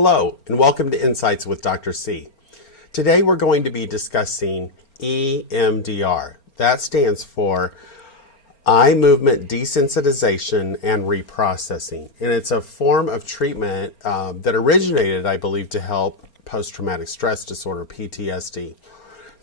Hello, and welcome to Insights with Dr. C. Today we're going to be discussing EMDR. That stands for eye movement desensitization and reprocessing. And it's a form of treatment that originated, I believe, to help post-traumatic stress disorder, PTSD.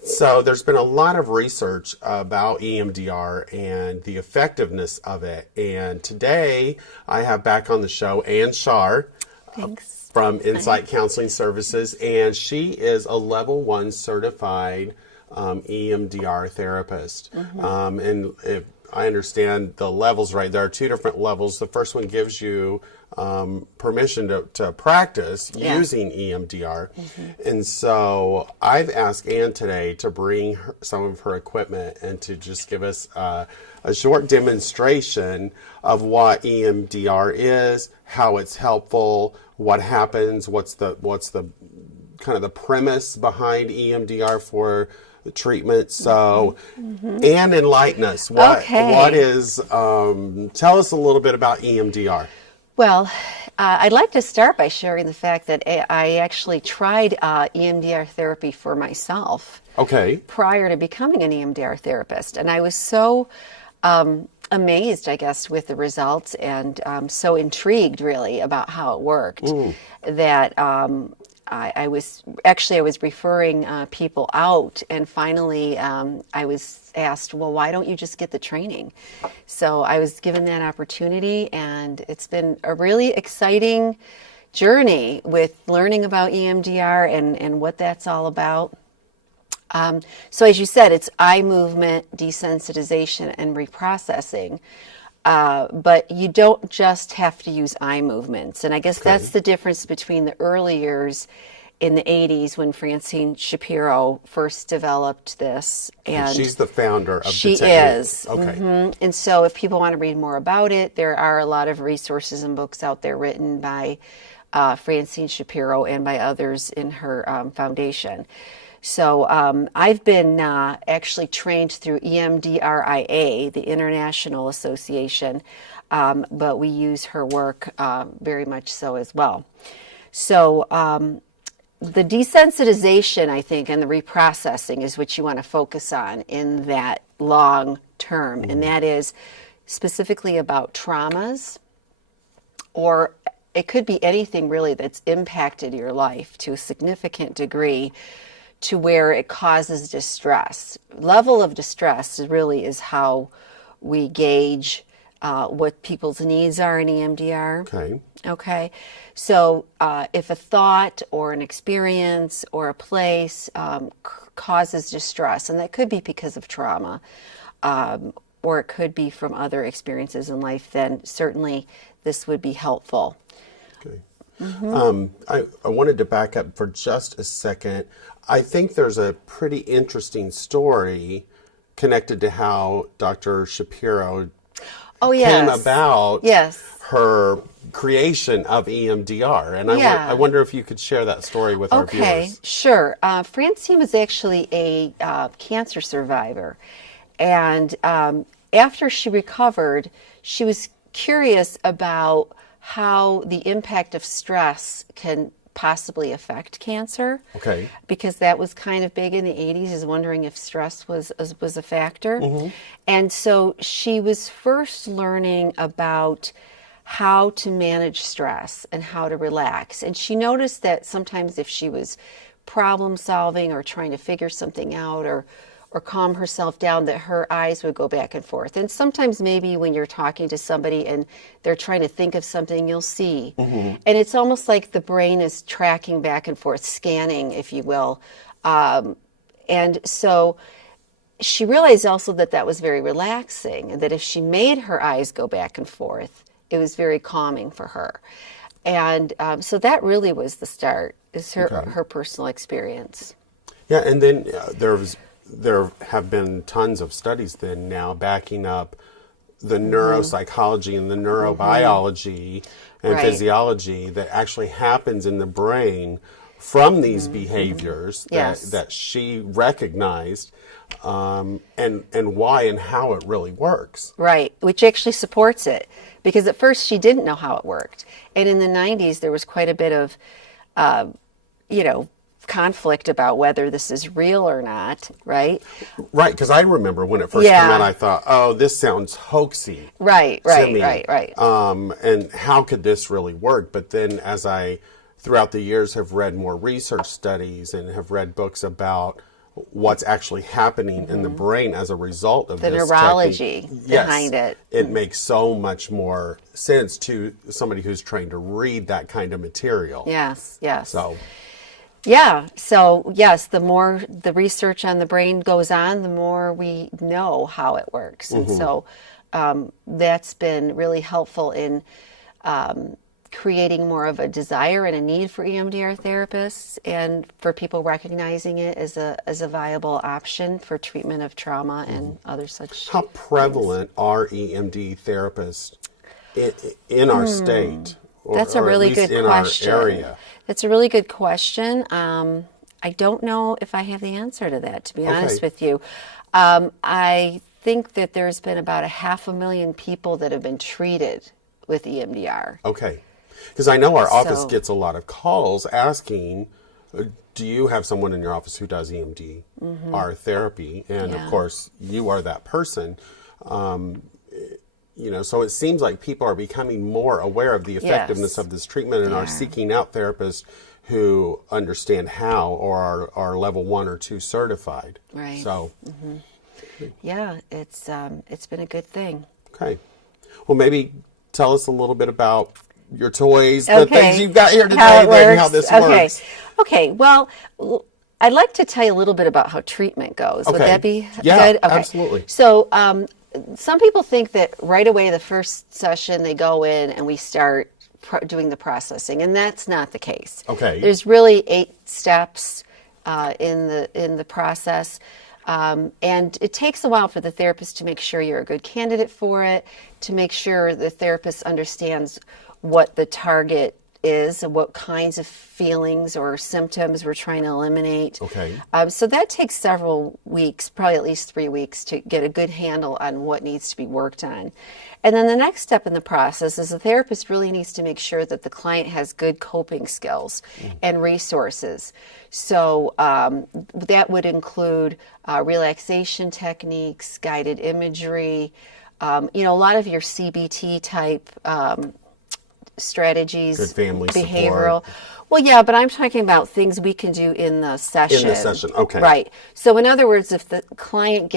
So there's been a lot of research about EMDR and the effectiveness of it. And today I have back on the show Ann Shar. Thanks. From Insight Counseling Services, and she is a level 1 certified EMDR therapist. And if I understand the levels right, there are 2 different levels. The first one gives you permission to practice using EMDR. And so I've asked Ann today to bring some of her equipment and to just give us a short demonstration of what EMDR is, how it's helpful, what happens, what's the kind of the premise behind EMDR for the treatment. So, Ann, enlighten us. What is, tell us a little bit about EMDR. Well, I'd like to start by sharing the fact that I actually tried EMDR therapy for myself prior to becoming an EMDR therapist. And I was so amazed, I guess, with the results and so intrigued, really, about how it worked that I was referring people out, and finally I was asked, well, why don't you just get the training? So I was given that opportunity, and it's been a really exciting journey with learning about EMDR and what that's all about. So as you said, it's eye movement desensitization and reprocessing. But you don't just have to use eye movements. And I guess that's the difference between the early years in the 80s when Francine Shapiro first developed this. And she's the founder of the technique. She is. And so if people want to read more about it, there are a lot of resources and books out there written by Francine Shapiro and by others in her foundation. So I've been actually trained through EMDRIA, the International Association, but we use her work very much so as well. So the desensitization, I think, and the reprocessing is what you want to focus on in that long term, and that is specifically about traumas, or it could be anything really that's impacted your life to a significant degree, to where it causes distress. Level of distress really is how we gauge what people's needs are in EMDR. Okay. So if a thought or an experience or a place causes distress, and that could be because of trauma, or it could be from other experiences in life, then certainly this would be helpful. I wanted to back up for just a second. I think there's a pretty interesting story connected to how Dr. Shapiro came about her creation of EMDR. And I wonder if you could share that story with our viewers. Okay, sure. Francine was actually a cancer survivor. And after she recovered, she was curious about how the impact of stress can possibly affect cancer. Because that was kind of big in the 80s, is wondering if stress was a factor. And so she was first learning about how to manage stress and how to relax. And she noticed that sometimes if she was problem solving or trying to figure something out or calm herself down, that her eyes would go back and forth. And sometimes maybe when you're talking to somebody and they're trying to think of something, you'll see. And it's almost like the brain is tracking back and forth, scanning, if you will. And so she realized also that that was very relaxing, and that if she made her eyes go back and forth, it was very calming for her. And so that really was the start, is her personal experience. Yeah, and then there have been tons of studies then now backing up the neuropsychology and the neurobiology and physiology that actually happens in the brain from these behaviors that she recognized, and why and how it really works. Right, which actually supports it, because at first she didn't know how it worked. And in the 90s, there was quite a bit of you know, conflict about whether this is real or not, right? Right, because I remember when it first came out, I thought, oh, this sounds hoaxy. Right. And how could this really work? But then as I, throughout the years, have read more research studies and have read books about what's actually happening in the brain as a result of the this neurology technique, behind it. It makes so much more sense to somebody who's trained to read that kind of material. Yes. So... yeah. So, yes, the more the research on the brain goes on, the more we know how it works. And so that's been really helpful in creating more of a desire and a need for EMDR therapists and for people recognizing it as a viable option for treatment of trauma and other such How prevalent are EMD therapists in our state? That's a really good question. Our area? That's a really good question. I don't know if I have the answer to that, to be honest with you. I think that there's been about 500,000 people that have been treated with EMDR. Okay. Because I know our office gets a lot of calls asking, do you have someone in your office who does EMDR therapy? And of course, you are that person. You know, so it seems like people are becoming more aware of the effectiveness of this treatment and are seeking out therapists who understand how or are level 1 or 2 certified. Right. So, yeah, it's been a good thing. Okay. Well, maybe tell us a little bit about your toys, the things you've got here today, and how this works. Okay. Well, I'd like to tell you a little bit about how treatment goes. Would that be good? Okay. Absolutely. So, some people think that right away the first session they go in and we start doing the processing, and that's not the case. Okay. There's really 8 steps in the process, and it takes a while for the therapist to make sure you're a good candidate for it, to make sure the therapist understands what the target is and what kinds of feelings or symptoms we're trying to eliminate. Okay. So that takes several weeks, probably at least 3 weeks, to get a good handle on what needs to be worked on. And then the next step in the process is the therapist really needs to make sure that the client has good coping skills and resources. So that would include relaxation techniques, guided imagery, a lot of your CBT type strategies, good family behavioral support. Well, yeah, but I'm talking about things we can do in the session. In the session, okay. Right. So in other words, if the client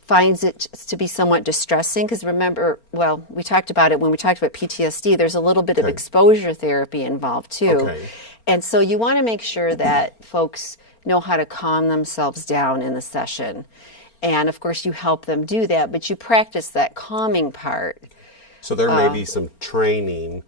finds it to be somewhat distressing, because remember, well, we talked about it when we talked about PTSD, there's a little bit of exposure therapy involved too. Okay. And so you want to make sure that folks know how to calm themselves down in the session. And of course you help them do that, but you practice that calming part. So there may be some training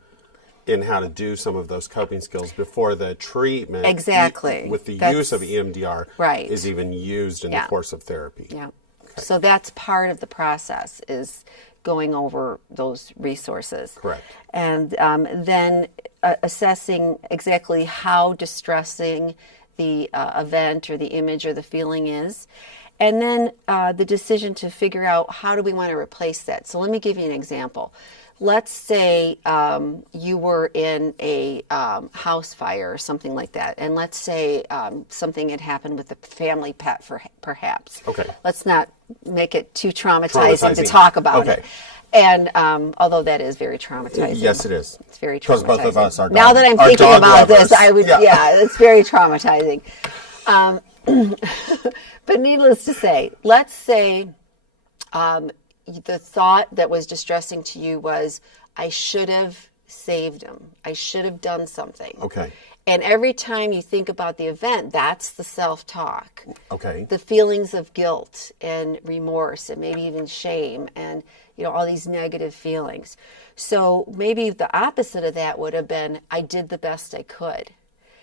in how to do some of those coping skills before the treatment. Exactly. With the use of EMDR is even used in the course of therapy. Yeah. Okay. So that's part of the process, is going over those resources. Correct. And then assessing exactly how distressing the event or the image or the feeling is. And then the decision to figure out how do we want to replace that. So let me give you an example. Let's say you were in a house fire or something like that. And let's say something had happened with a family pet, perhaps. Okay. Let's not make it too traumatizing to talk about it. And although that is very traumatizing. Yes, it is. It's very traumatizing. Because both of us are dog, now that I'm thinking about this, I would, it's very traumatizing. But needless to say, let's say the thought that was distressing to you was, I should have saved him. I should have done something. Okay. And every time you think about the event, that's the self-talk. Okay. The feelings of guilt and remorse and maybe even shame and, all these negative feelings. So maybe the opposite of that would have been, I did the best I could.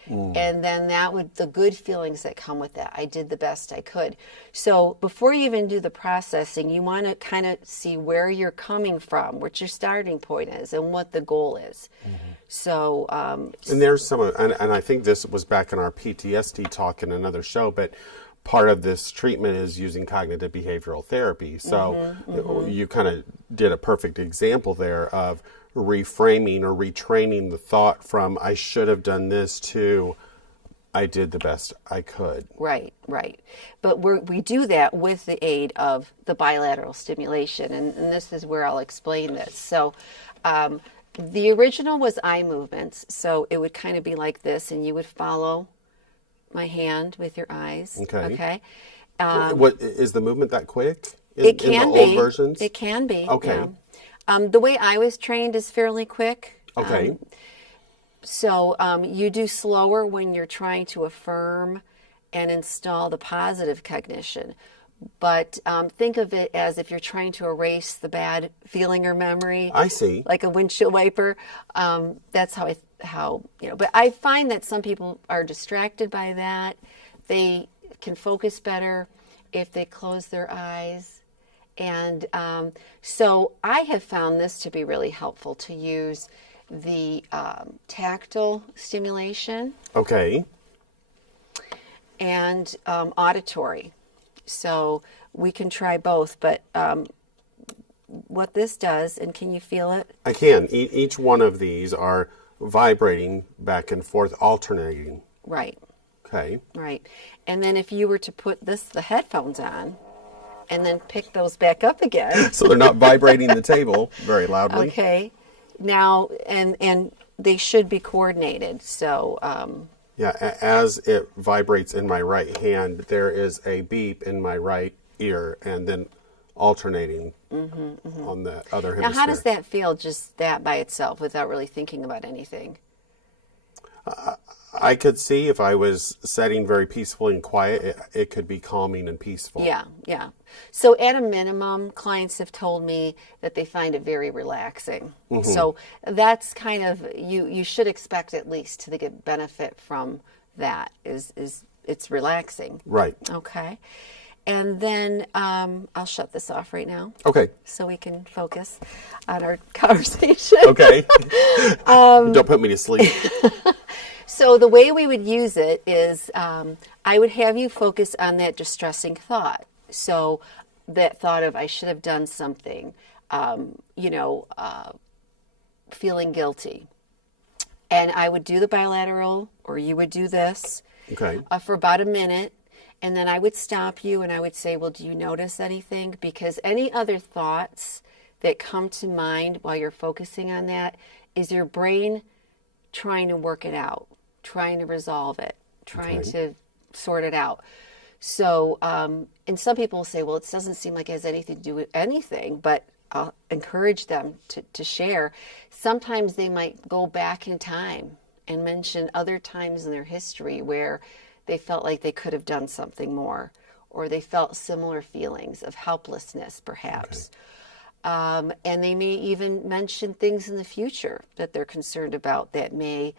And then the good feelings that come with that, I did the best I could. So before you even do the processing, you want to kind of see where you're coming from, what your starting point is, and what the goal is. So, and there's and I think this was back in our PTSD talk in another show, but part of this treatment is using cognitive behavioral therapy. So you kind of did a perfect example there of reframing or retraining the thought from I should have done this to I did the best I could. Right, right. But we do that with the aid of the bilateral stimulation, and this is where I'll explain this. So the original was eye movements, so it would kind of be like this, and you would follow my hand with your eyes. Okay. What is the movement that quick? It can in the be. Old versions? It can be. Okay. Yeah. The way I was trained is fairly quick. Okay. So you do slower when you're trying to affirm and install the positive cognition. But think of it as if you're trying to erase the bad feeling or memory. I see. Like a windshield wiper. That's how But I find that some people are distracted by that. They can focus better if they close their eyes. And so I have found this to be really helpful to use the tactile stimulation. Okay. And auditory. So we can try both, but what this does, and can you feel it? I can. Each one of these are vibrating back and forth, alternating. Right. Okay. Right. And then if you were to put the headphones on, and then pick those back up again. So they're not vibrating the table very loudly. Okay. Now, and they should be coordinated. So, yeah, as it vibrates in my right hand, there is a beep in my right ear, and then alternating on the other hemisphere. Now, how does that feel, just that by itself, without really thinking about anything? I could see if I was setting very peaceful and quiet, it could be calming and peaceful. Yeah, yeah. So at a minimum, clients have told me that they find it very relaxing. So that's kind of, you should expect at least to get benefit from that, is it's relaxing. Right. Okay. And then I'll shut this off right now. Okay. So we can focus on our conversation. Okay. Don't put me to sleep. So the way we would use it is I would have you focus on that distressing thought. So that thought of I should have done something, feeling guilty. And I would do the bilateral, or you would do this for about a minute. And then I would stop you and I would say, well, do you notice anything? Because any other thoughts that come to mind while you're focusing on that is your brain trying to work it out, trying to resolve it, trying to sort it out. So, and some people say, well, it doesn't seem like it has anything to do with anything, but I'll encourage them to share. Sometimes they might go back in time and mention other times in their history where they felt like they could have done something more, or they felt similar feelings of helplessness, perhaps. And they may even mention things in the future that they're concerned about that may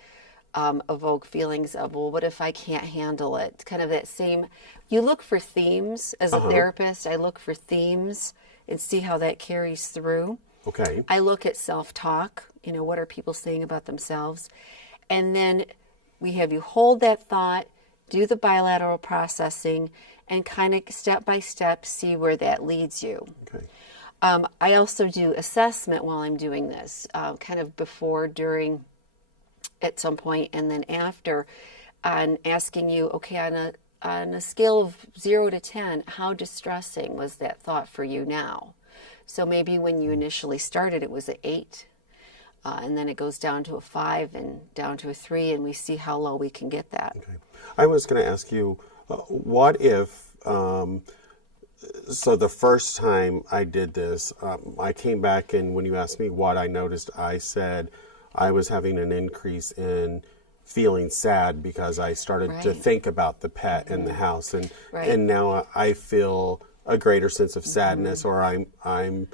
evoke feelings of, well, what if I can't handle it? It's kind of that same, you look for themes as a therapist. I look for themes and see how that carries through. Okay. I look at self-talk, what are people saying about themselves? And then we have you hold that thought, do the bilateral processing, and kind of step by step see where that leads you. Okay. I also do assessment while I'm doing this, kind of before, during, at some point, and then after, on asking you, okay, on a scale of 0 to 10, how distressing was that thought for you now? So maybe when you initially started, it was an 8, and then it goes down to a 5 and down to a 3, and we see how low we can get that. Okay. I was going to ask you, what if, so the first time I did this, I came back, and when you asked me what I noticed, I said I was having an increase in feeling sad because I started to think about the pet and the house, and now I feel a greater sense of sadness, or I'm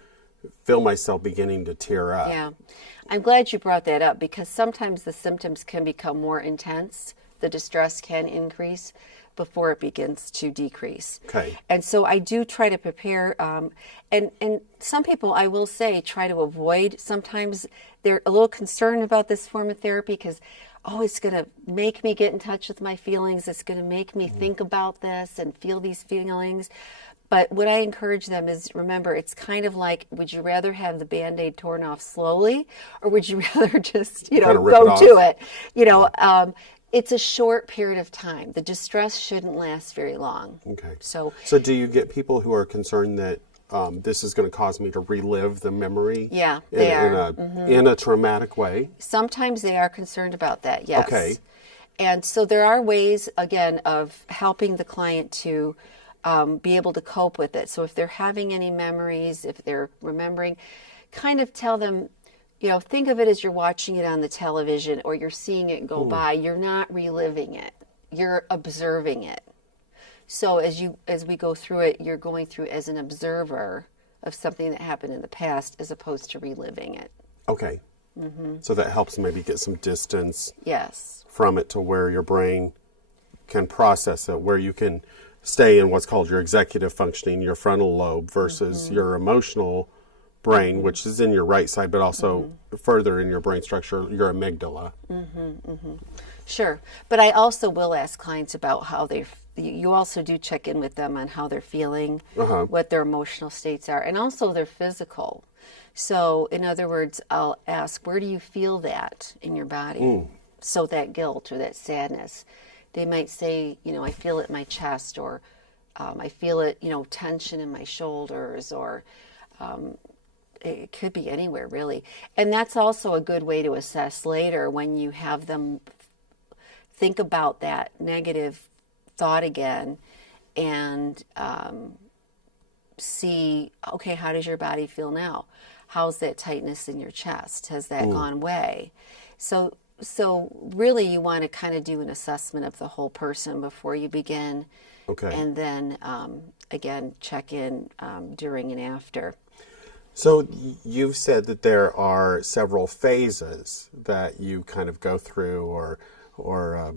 feel myself beginning to tear up. Yeah, I'm glad you brought that up, because sometimes the symptoms can become more intense. The distress can increase before it begins to decrease. Okay. And so I do try to prepare, and some people, I will say, try to avoid. Sometimes they're a little concerned about this form of therapy because, it's going to make me get in touch with my feelings. It's going to make me think about this and feel these feelings. But what I encourage them is, remember, it's kind of like, would you rather have the Band-Aid torn off slowly, or would you rather just, Kind of rip go it off. to it? It's a short period of time. The distress shouldn't last very long. Okay. So do you get people who are concerned that this is going to cause me to relive the memory? Yeah, they are. In a traumatic way? Sometimes they are concerned about that, yes. Okay. And so there are ways, again, of helping the client to be able to cope with it. So if they're having any memories, if they're remembering, kind of tell them, think of it as you're watching it on the television or you're seeing it go by. You're not reliving it. You're observing it. So as we go through it, you're going through as an observer of something that happened in the past as opposed to reliving it. Okay. So that helps maybe get some distance Yes. from it to where your brain can process it, where you can stay in what's called your executive functioning, your frontal lobe, versus your emotional brain, which is in your right side, but also further in your brain structure, your amygdala. Sure. But I also will ask clients about how you also do check in with them on how they're feeling, what their emotional states are, and also their physical. So in other words, I'll ask, where do you feel that in your body? So that guilt or that sadness. They might say, I feel it in my chest, or I feel it, tension in my shoulders, or it could be anywhere really. And that's also a good way to assess later when you have them think about that negative thought again and see, okay, how does your body feel now? How's that tightness in your chest? Has that gone away? So really you want to kind of do an assessment of the whole person before you begin. Okay. And then, again, check in during and after. So you've said that there are several phases that you kind of go through, or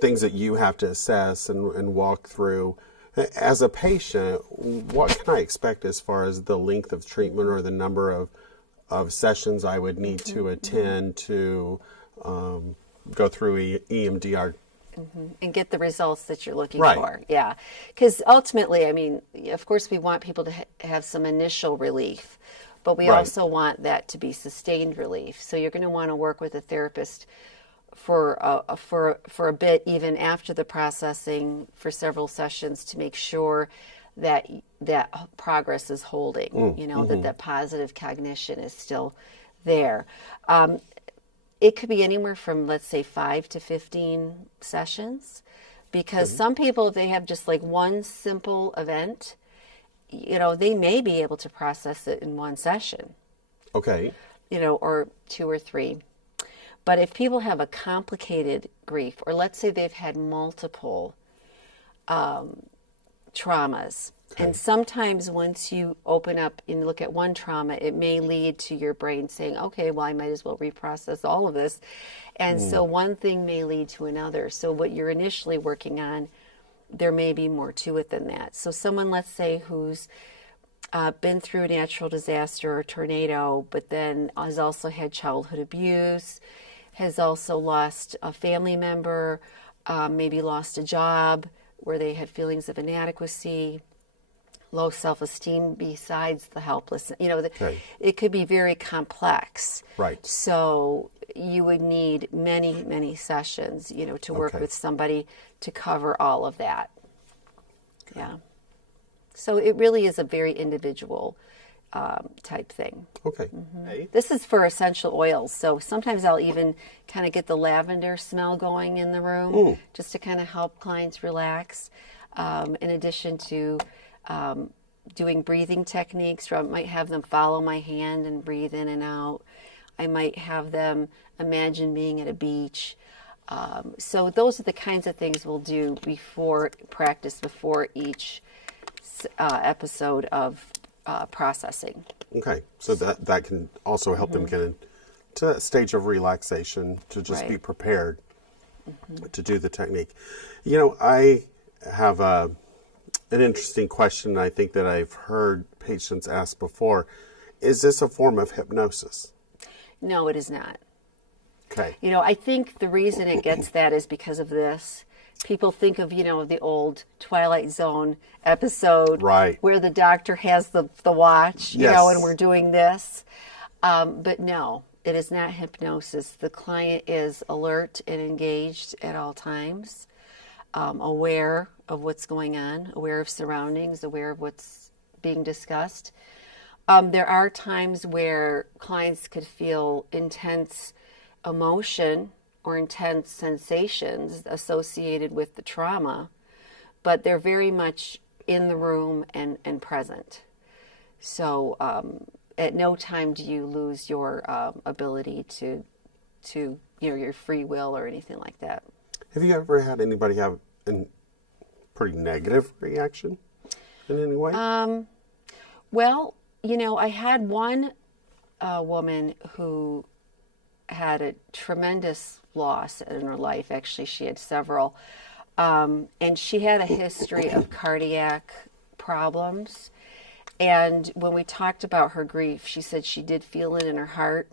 things that you have to assess and walk through. As a patient, what can I expect as far as the length of treatment or the number of sessions I would need to attend to go through EMDR? And get the results that you're looking Right. for. Yeah. Because ultimately, of course, we want people to have some initial relief, but we Right. also want that to be sustained relief. So you're going to want to work with a therapist for a bit, even after the processing, for several sessions, to make sure that progress is holding, that positive cognition is still there. It could be anywhere from, let's say, 5 to 15 sessions, because some people, if they have just like one simple event, they may be able to process it in one session. Okay. Or 2 or 3. But if people have a complicated grief, or let's say they've had multiple traumas, and sometimes once you open up and look at one trauma, it may lead to your brain saying, okay, well, I might as well reprocess all of this. And so one thing may lead to another. So what you're initially working on, there may be more to it than that. So someone, let's say, who's been through a natural disaster or tornado, but then has also had childhood abuse, has also lost a family member, maybe lost a job where they had feelings of inadequacy, low self-esteem besides the helplessness. It could be very complex. Right. So you would need many, many sessions, to work with somebody to cover all of that. Okay. Yeah. So it really is a very individual type thing. Okay. This is for essential oils. So sometimes I'll even kind of get the lavender smell going in the room just to kind of help clients relax. In addition to doing breathing techniques, where I might have them follow my hand and breathe in and out. I might have them imagine being at a beach. So those are the kinds of things we'll do before each episode of processing. Okay. So that can also help them get into that stage of relaxation, to just be prepared to do the technique. I have an interesting question I think that I've heard patients ask before. Is this a form of hypnosis? No, it is not. Okay. I think the reason it gets that is because of this. People think of, the old Twilight Zone episode Right. where the doctor has the watch, Yes. and we're doing this. But no, it is not hypnosis. The client is alert and engaged at all times, aware of what's going on, aware of surroundings, aware of what's being discussed. There are times where clients could feel intense emotion or intense sensations associated with the trauma, but they're very much in the room and present. So at no time do you lose your ability to your free will or anything like that. Have you ever had anybody have a pretty negative reaction in any way? Well, I had one woman who had a tremendous loss in her life. Actually, she had several. And she had a history of cardiac problems. And when we talked about her grief, she said she did feel it in her heart.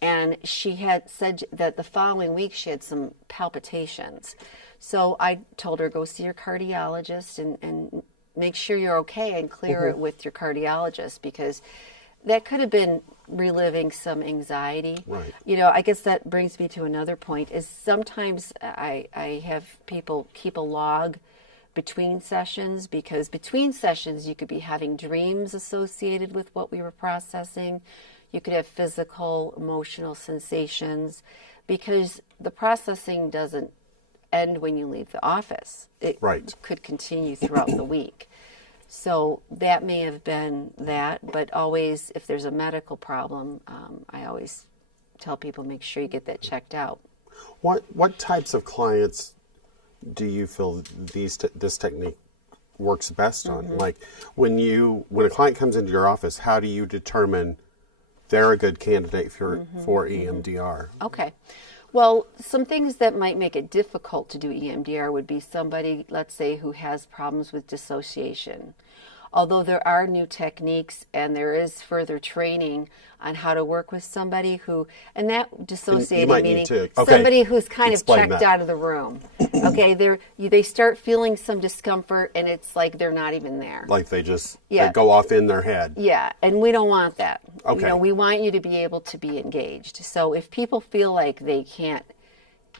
And she had said that the following week she had some palpitations. So I told her, go see your cardiologist and make sure you're okay and clear it with your cardiologist, because that could have been reliving some anxiety. Right. I guess that brings me to another point, is sometimes I have people keep a log between sessions, because between sessions you could be having dreams associated with what we were processing. You could have physical, emotional sensations, because the processing doesn't end when you leave the office. It Right. could continue throughout the week. So that may have been that, but always, if there's a medical problem, I always tell people, make sure you get that checked out. What types of clients do you feel this technique works best on? Like when a client comes into your office, how do you determine they're a good candidate for EMDR? Okay. Well, some things that might make it difficult to do EMDR would be somebody, let's say, who has problems with dissociation. Although there are new techniques and there is further training on how to work with somebody who, and that dissociating meaning somebody who's kind of checked out of the room. Okay, they start feeling some discomfort and it's like they're not even there. Like they just they go off in their head. Yeah, and we don't want that. Okay. We want you to be able to be engaged. So if people feel like they can't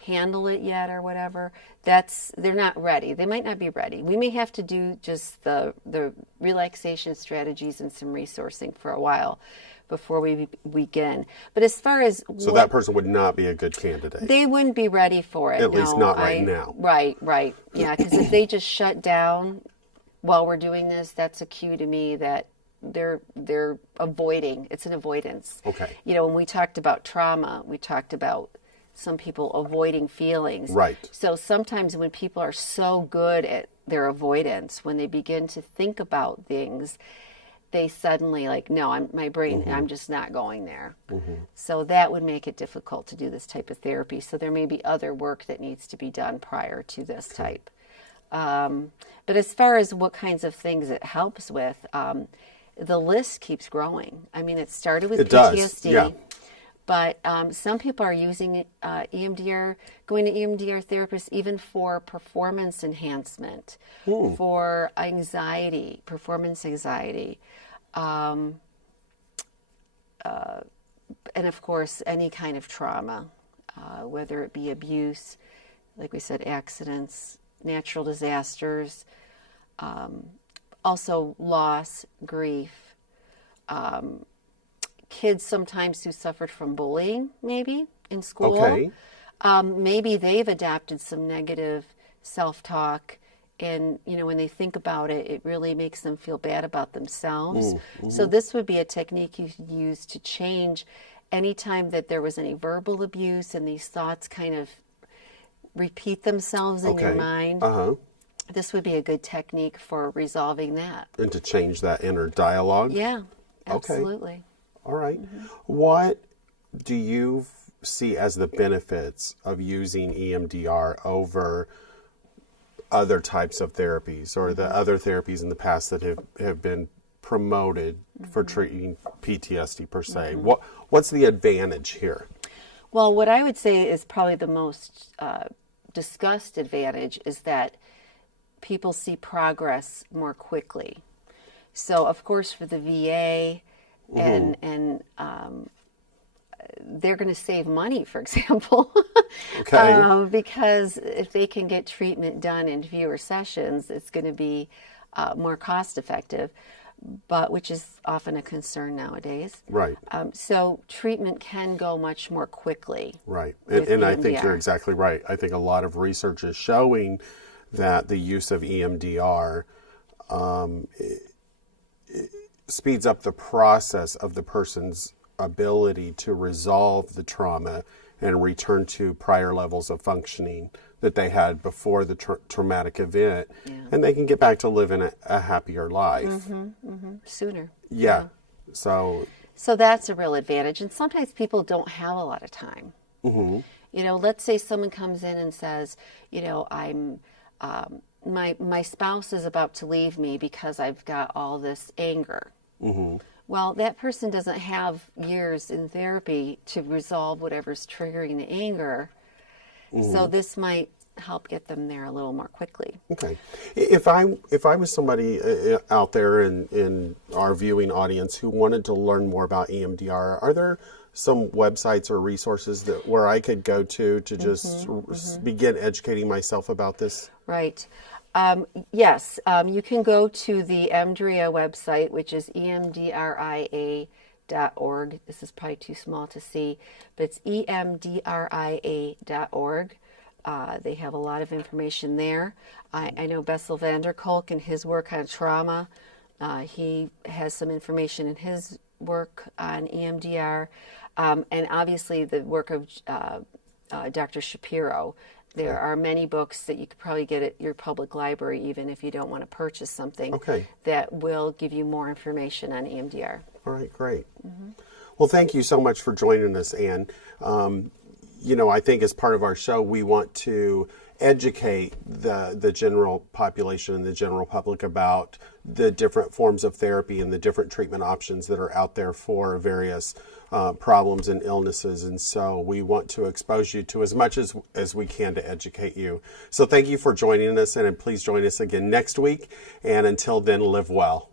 handle it yet or whatever, they're not ready. They might not be ready. We may have to do just the relaxation strategies and some resourcing for a while before we begin. But as far as that person would not be a good candidate. They wouldn't be ready for it. At least not right now. Right. Yeah, because if they just shut down while we're doing this, that's a cue to me that they're avoiding. It's an avoidance. Okay. When we talked about trauma, we talked about some people avoiding feelings. Right. So sometimes when people are so good at their avoidance, when they begin to think about things, they suddenly no, my brain, I'm just not going there. So that would make it difficult to do this type of therapy. So there may be other work that needs to be done prior to this type. But as far as what kinds of things it helps with, the list keeps growing. I mean, it started with PTSD. Does, yeah. But some people are using EMDR, going to EMDR therapists even for performance enhancement, for anxiety, performance anxiety, and of course any kind of trauma, whether it be abuse, like we said, accidents, natural disasters, also loss, grief. Kids sometimes who suffered from bullying, maybe, in school. Okay. Maybe they've adapted some negative self-talk, and, when they think about it, it really makes them feel bad about themselves. So this would be a technique you could use to change anytime that there was any verbal abuse and these thoughts kind of repeat themselves in your mind. This would be a good technique for resolving that. And to change that inner dialogue? Yeah, absolutely. Okay. All right. What do you see as the benefits of using EMDR over other types of therapies or the other therapies in the past that have been promoted for treating PTSD per se? What's the advantage here? Well, what I would say is probably the most discussed advantage is that people see progress more quickly. So, of course, for the VA, and they're going to save money, for example, because if they can get treatment done in fewer sessions, it's going to be more cost effective, but which is often a concern nowadays. Right. So treatment can go much more quickly. Right. with And I think EMDR. you're exactly right. I think a lot of research is showing that the use of EMDR speeds up the process of the person's ability to resolve the trauma and return to prior levels of functioning that they had before the traumatic event, and they can get back to living a happier life Sooner. Yeah. So that's a real advantage. And sometimes people don't have a lot of time. You know, let's say someone comes in and says, you know, I'm my spouse is about to leave me because I've got all this anger. Well, that person doesn't have years in therapy to resolve whatever's triggering the anger. So this might help get them there a little more quickly. Okay. If I was somebody out there in our viewing audience who wanted to learn more about EMDR, are there some websites or resources where I could go to just begin educating myself about this? Right. Yes, you can go to the EMDRIA website, which is emdria.org. This is probably too small to see, but it's emdria.org. They have a lot of information there. I know Bessel van der Kolk and his work on trauma. He has some information in his work on EMDR. And obviously the work of Dr. Shapiro. There are many books that you could probably get at your public library, even if you don't want to purchase something, that will give you more information on EMDR. All right, great. Well, thank you so much for joining us, Ann. You know, I think as part of our show, we want to educate the general population and the general public about the different forms of therapy and the different treatment options that are out there for various problems and illnesses. And so we want to expose you to as much as we can to educate you. So thank you for joining us, and please join us again next week. And until then, live well.